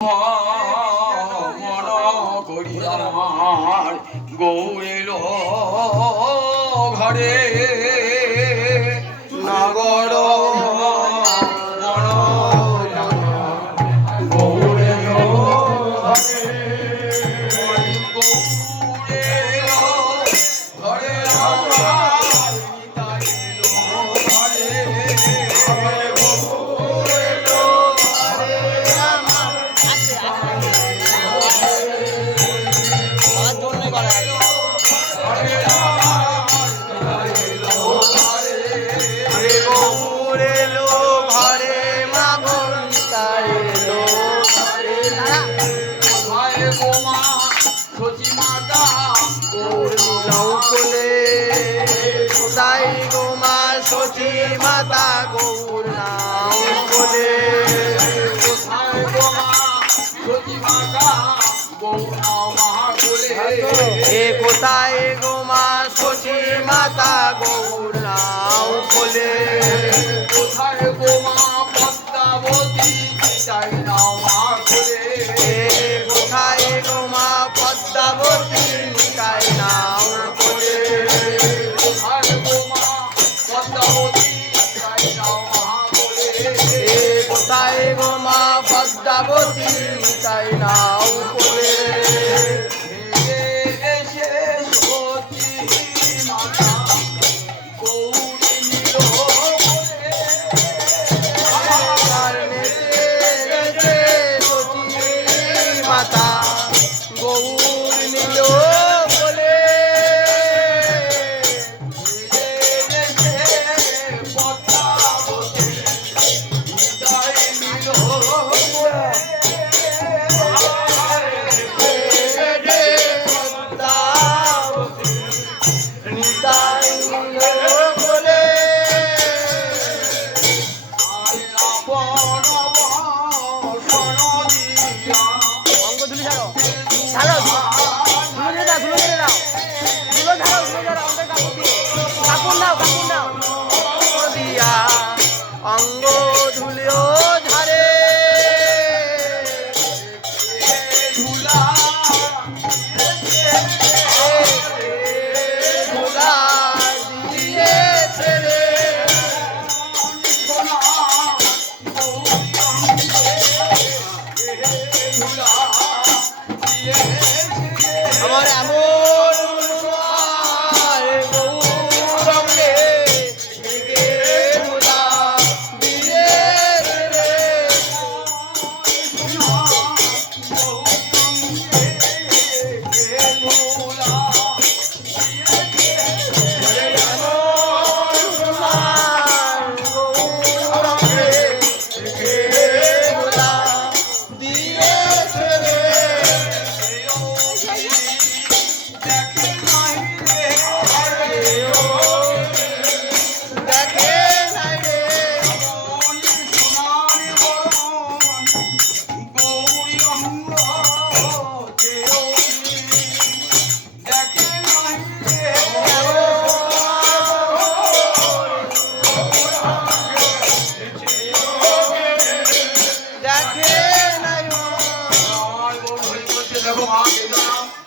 মন করি আমার গৌরের ঘরে নগর সচি মাতা গৌর নাম বলে কোথায় গোমা সচি মাতা গৌর নাম বলে এ কোথায় গোমা সচি মাতা গৌর নাম বলে কোথায় গোমা পদ্মাবতী চাই নাও মা বলে কোথায় গোমা পদ্মাবতী চাই নাম বলে কোথায় গোমা পদ্মাবতী চাই নাও মা বলে কোথায় গোমা পদ্মাবতী চাই নাও বলে এসে সচি মাতা গৌরী নীল মাতা গৌর নীল বলে অঙ্গ ধুলিও ঝারে ধুলা ধুলা দিয়েছে রে সোনা ধুলা আমার এমন গৌরঙ্গে ধুলা দিয়ে রে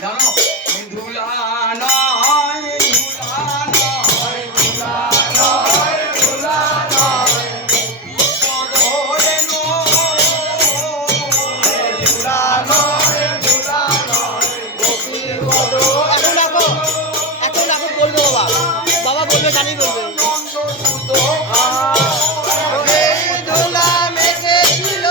জানো ধুলা নয় ধুলা নয় ধুলা নয় ধুলা নয় ধুলা নয় ধুলা নয় এখন বলবে বাবা বলবে জানি বলবে ধুলা মেঘে ছিল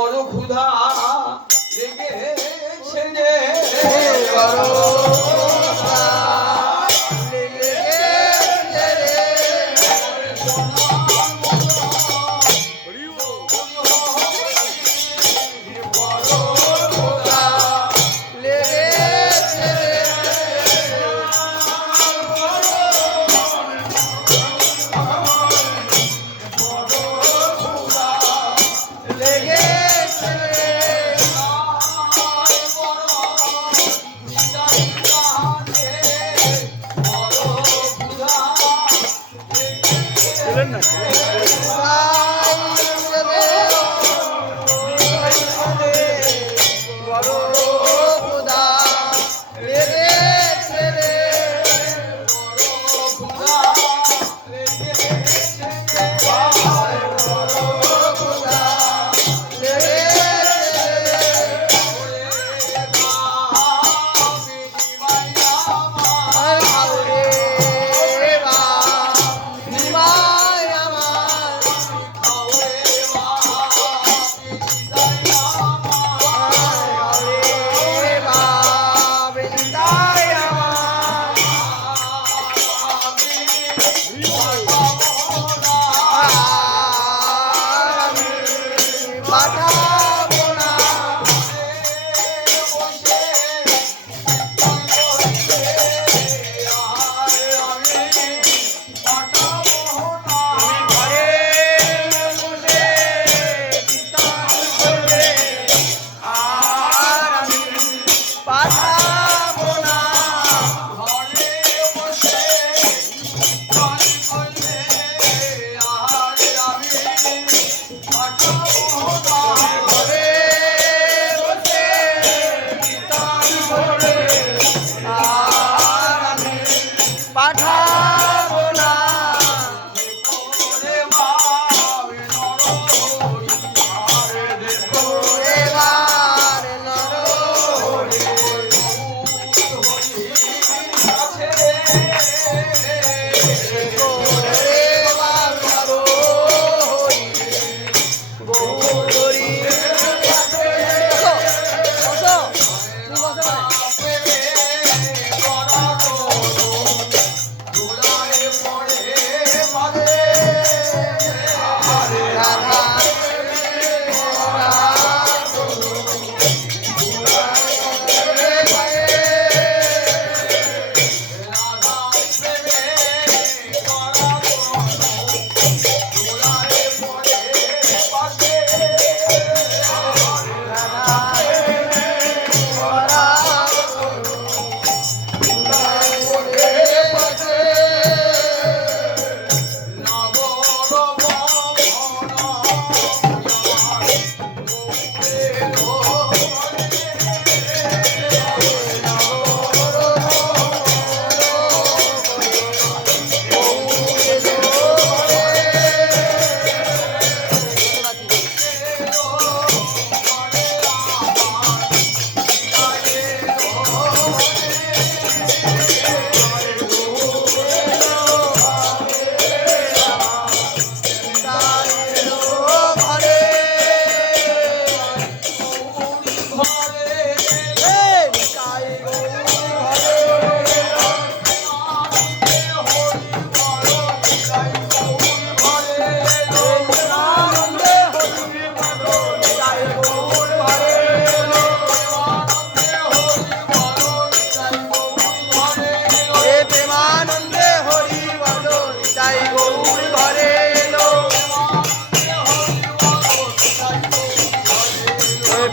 বড় ক্ষুধা লেগেছে রে বড়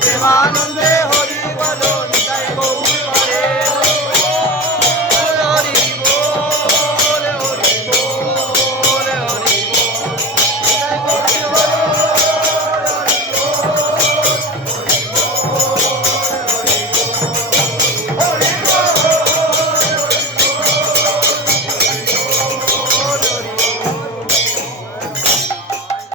প্রেমানন্দে